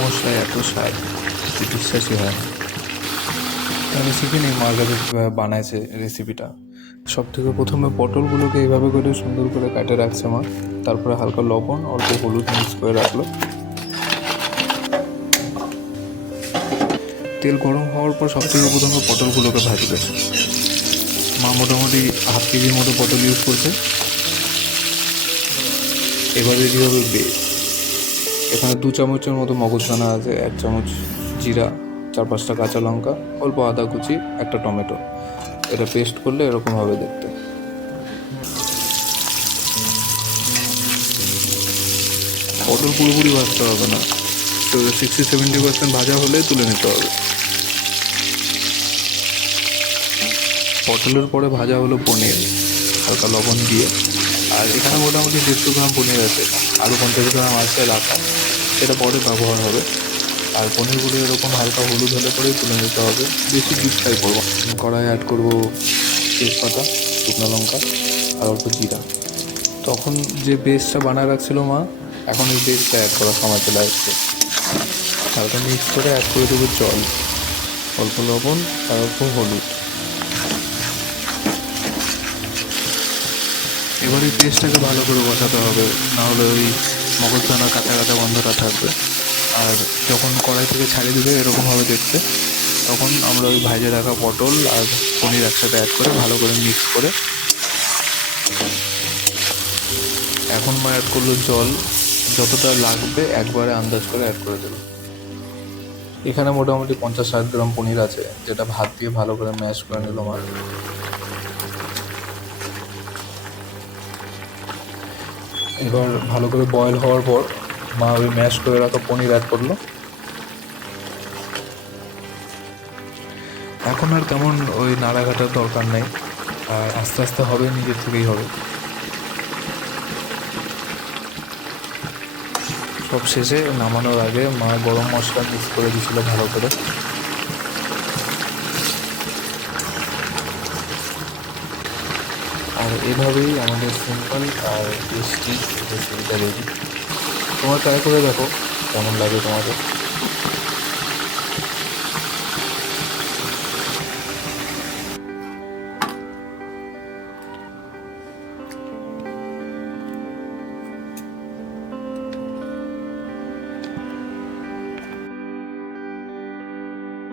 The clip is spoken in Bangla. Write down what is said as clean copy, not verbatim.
মশলায় এত স্বাদ যে বিশ্বাসই হয় না। তো আমি শিখে নিই মার কাছে কীভাবে বানাইছে রেসিপিটা। সব থেকে প্রথমে পটলগুলোকে এইভাবে করে সুন্দর করে কাটে রাখছে মা। তারপরে হালকা লবণ অল্প হলুদ মিক্স করে রাখলো। তেল গরম হওয়ার পর সব থেকে প্রথমে পটলগুলোকে ভাজবে। মা মোটামুটি হাফ কেজির মতো পটল ইউজ করছে। এবার রেডি হবে বেস। এখানে 2 চামচের মতো মগজদানা আছে, 1 চামচ জিরা, 4-5টা কাঁচা লঙ্কা, অল্প আদা কুচি, একটা টমেটো। এটা পেস্ট করলে এরকম হবে দেখতে। পটল পুরোপুরি ভাজতে হবে না, তো 60-70% ভাজা হলে তুলে নিতে হবে। পটলের পরে ভাজা হলো পনির, হালকা লবণ দিয়ে। আর এখানে মোটামুটি 150 গ্রাম পনির আছে, আরও 50 গ্রাম আছে রাখা, সেটা পরে ব্যবহার হবে। আর পনিরগুলো এরকম হালকা হলুদ হলে পরেই তুলে নিতে হবে, বেশি ডিপ ফ্রাই করবো। কড়াই অ্যাড করবো তেজপাতা, শুকনো লঙ্কা আর অল্প জিরা। তখন যে পেস্টটা বানায় রাখছিল মা, এখন এই পেস্টটা অ্যাড করার সময় চলে আসছে। হালকা মিক্স করে অ্যাড করে দেবো জল, অল্প লবণ আর অল্প হলুদ। এবার এই পেস্টটাকে ভালো করে বসাতে হবে, নাহলে ওই মগজদানার কাঁচা কাঁচা গন্ধটা থাকবে। আর যখন কড়াই থেকে ছাড়িয়ে দেবে এরকম হবে দেখতে, তখন আমরা ওই ভাজে রাখা পটল আর পনির একসাথে অ্যাড করে ভালো করে মিক্স করে, এখন মা অ্যাড করলো জল, যতটা লাগবে একবারে আন্দাজ করে অ্যাড করে দেবো। এখানে মোটামুটি 50-60 গ্রাম পনির আছে, যেটা ভাত দিয়ে ভালো করে ম্যাশ করে নিল মা। এবার ভালো করে বয়েল হওয়ার পর মা ওই ম্যাশ করে রাখা পনির অ্যাড করলো। এখন আর তেমন ওই নাড়াঘাটার দরকার নেই, আর আস্তে আস্তে হবে, নিজের থেকেই হবে। সব শেষে নামানোর আগে মা গরম মশলা মিক্স করে দিয়েছিল ভালো করে। আর এভাবেই আমাদের সিম্পল আর টেস্টি রেসিপিটা রেডি। তোমরা ট্রাই করে দেখো কেমন লাগে তোমাদের।